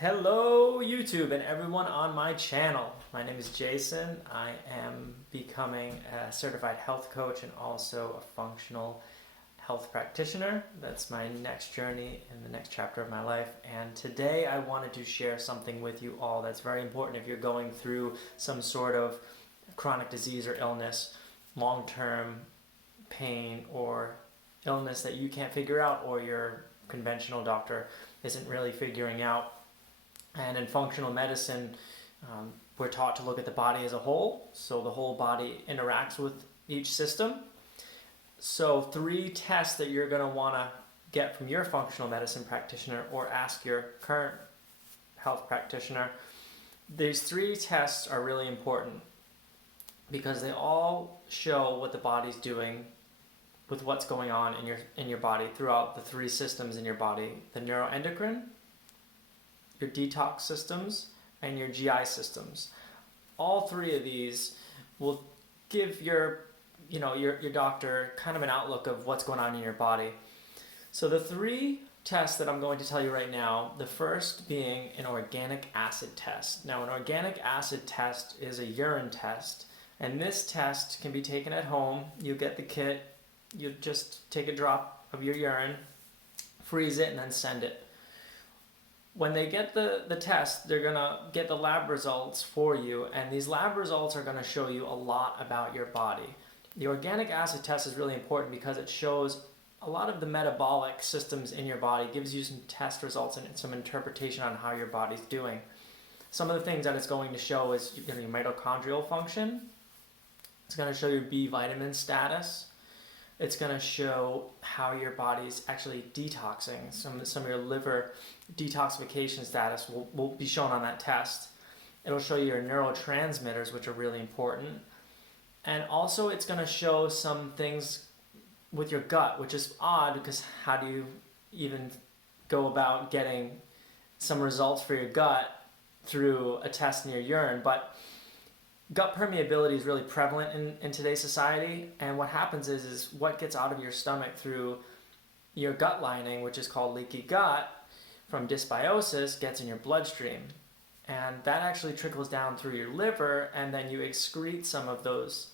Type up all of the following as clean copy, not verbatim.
Hello YouTube and everyone on my channel. My name is Jason. I am becoming a certified health coach and also a functional health practitioner. That's my next journey in the next chapter of my life. And today I wanted to share something with you all that's very important if you're going through some sort of chronic disease or illness, long-term pain or illness that you can't figure out or your conventional doctor isn't really figuring out. And in functional medicine, we're taught to look at the body as a whole, so the whole body interacts with each system. So 3 tests that you're going to want to get from your functional medicine practitioner or ask your current health practitioner. These 3 tests are really important because they all show what the body's doing with what's going on in your body throughout the 3 systems in your body: the neuroendocrine, your detox systems, and your GI systems. All 3 of these will give your doctor kind of an outlook of what's going on in your body. So the 3 tests that I'm going to tell you right now, the first being an organic acid test. Now, an organic acid test is a urine test, and this test can be taken at home. You get the kit, you just take a drop of your urine, freeze it, and then send it. When they get the test, they're going to get the lab results for you, and these lab results are going to show you a lot about your body. The organic acid test is really important because it shows a lot of the metabolic systems in your body, gives you some test results and some interpretation on how your body's doing. Some of the things that it's going to show is your mitochondrial function. It's going to show your B vitamin status. It's going to show how your body's actually detoxing. Some of your liver detoxification status will be shown on that test. It'll show you your neurotransmitters, which are really important. And also it's going to show some things with your gut, which is odd because how do you even go about getting some results for your gut through a test in your urine? But gut permeability is really prevalent in today's society, and what happens is what gets out of your stomach through your gut lining, which is called leaky gut, from dysbiosis, gets in your bloodstream. And that actually trickles down through your liver, and then you excrete some of those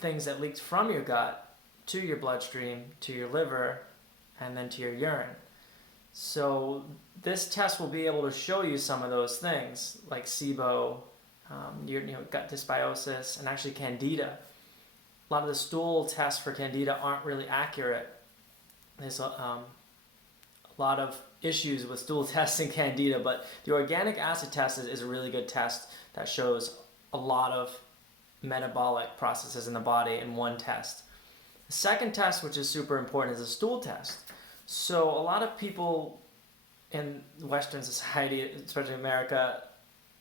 things that leaked from your gut to your bloodstream, to your liver, and then to your urine. So this test will be able to show you some of those things, like SIBO, gut dysbiosis, and actually candida. A lot of the stool tests for candida aren't really accurate. There's a lot of issues with stool testing candida, but the organic acid test is a really good test that shows a lot of metabolic processes in the body in one test. The second test, which is super important, is a stool test. So a lot of people in Western society, especially America,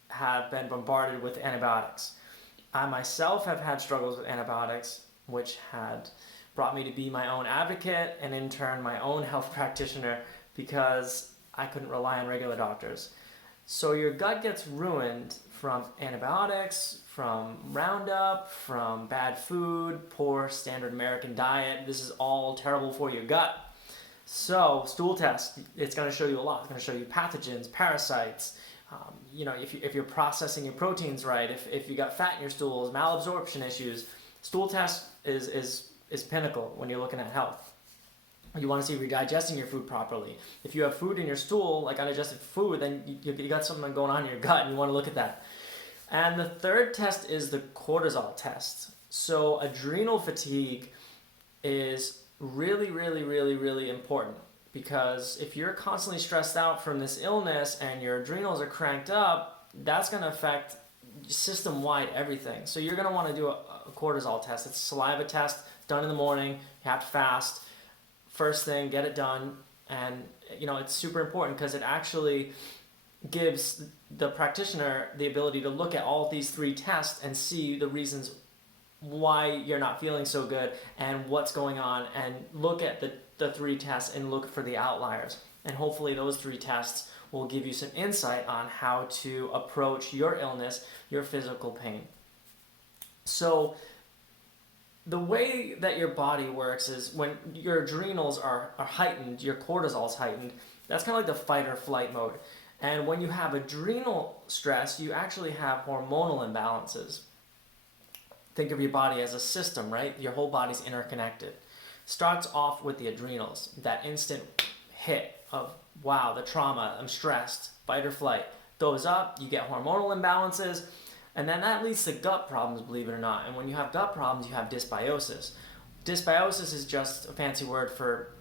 have been bombarded with antibiotics. I myself have had struggles with antibiotics, which had brought me to be my own advocate and in turn my own health practitioner because I couldn't rely on regular doctors. So your gut gets ruined from antibiotics, from Roundup, from bad food, poor standard American diet. This is all terrible for your gut. So stool test, it's going to show you a lot. It's going to show you pathogens, parasites, if you're processing your proteins right, if you got fat in your stools, malabsorption issues. Stool test is pinnacle when you're looking at health. You want to see if you're digesting your food properly. If you have food in your stool, like undigested food, then you got something going on in your gut and you want to look at that. And the third test is the cortisol test. So adrenal fatigue is really, really, really, really important. Because if you're constantly stressed out from this illness and your adrenals are cranked up, that's going to affect system-wide everything. So you're going to want to do a cortisol test. It's a saliva test, done in the morning. You have to fast. First thing, get it done. And it's super important because it actually gives the practitioner the ability to look at all these 3 tests and see the reasons why you're not feeling so good and what's going on, and look at the 3 tests and look for the outliers. And hopefully those 3 tests will give you some insight on how to approach your illness, your physical pain. So the way that your body works is when your adrenals are heightened, your cortisol's heightened, that's kind of like the fight or flight mode. And when you have adrenal stress, you actually have hormonal imbalances. Think of your body as a system, right? Your whole body's interconnected. Starts off with the adrenals, that instant hit of, wow, the trauma, I'm stressed, fight or flight. Goes up, you get hormonal imbalances, and then that leads to gut problems, believe it or not. And when you have gut problems, you have dysbiosis. Dysbiosis is just a fancy word for,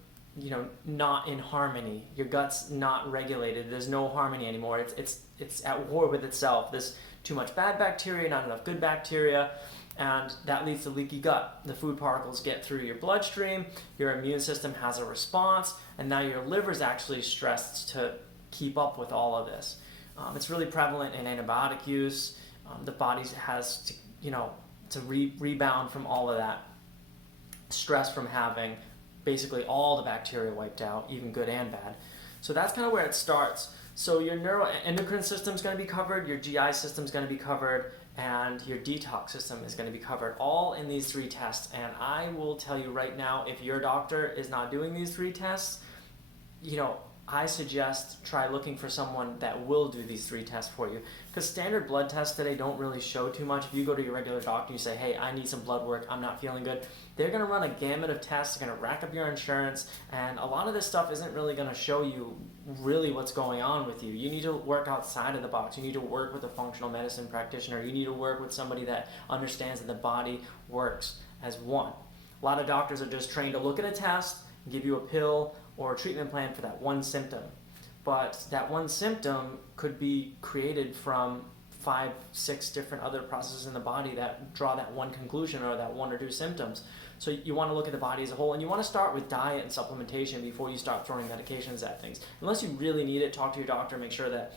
not in harmony. Your gut's not regulated. There's no harmony anymore. It's at war with itself. There's too much bad bacteria, not enough good bacteria, and that leads to leaky gut. The food particles get through your bloodstream, your immune system has a response, and now your liver's actually stressed to keep up with all of this. It's really prevalent in antibiotic use. The body has to rebound from all of that stress from having basically all the bacteria wiped out, even good and bad. So that's kind of where it starts. So your neuroendocrine system is going to be covered, your GI system is going to be covered, and your detox system is going to be covered, all in these 3 tests. And I will tell you right now, if your doctor is not doing these 3 tests, I suggest try looking for someone that will do these 3 tests for you. Because standard blood tests today don't really show too much. If you go to your regular doctor and you say, hey, I need some blood work, I'm not feeling good, they're going to run a gamut of tests, they're going to rack up your insurance, and a lot of this stuff isn't really going to show you really what's going on with you. You need to work outside of the box. You need to work with a functional medicine practitioner. You need to work with somebody that understands that the body works as one. A lot of doctors are just trained to look at a test, give you a pill or a treatment plan for that one symptom. But that one symptom could be created from 5, 6 different other processes in the body that draw that one conclusion or that 1 or 2 symptoms. So you want to look at the body as a whole, and you want to start with diet and supplementation before you start throwing medications at things. Unless you really need it, talk to your doctor, make sure that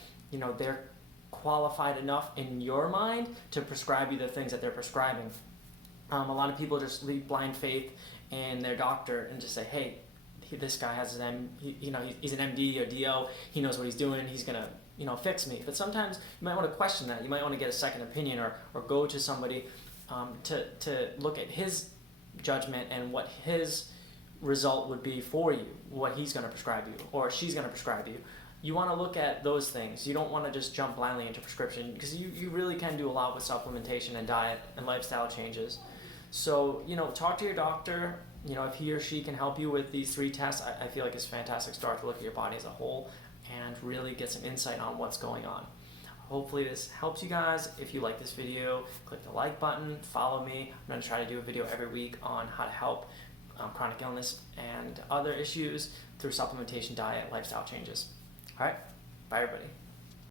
they're qualified enough in your mind to prescribe you the things that they're prescribing. A lot of people just leave blind faith in their doctor and just say, hey, this guy has he's an MD or DO, he knows what he's doing, he's gonna fix me. But sometimes you might want to question that. You might want to get a second opinion or go to somebody to look at his judgment and what his result would be for you, what he's going to prescribe you or she's going to prescribe you. You want to look at those things. You don't want to just jump blindly into prescription, because you really can do a lot with supplementation and diet and lifestyle changes. So talk to your doctor. If he or she can help you with these 3 tests, I feel like it's a fantastic start to look at your body as a whole and really get some insight on what's going on. Hopefully this helps you guys. If you like this video, click the like button, follow me. I'm going to try to do a video every week on how to help chronic illness and other issues through supplementation, diet, lifestyle changes. All right, bye everybody.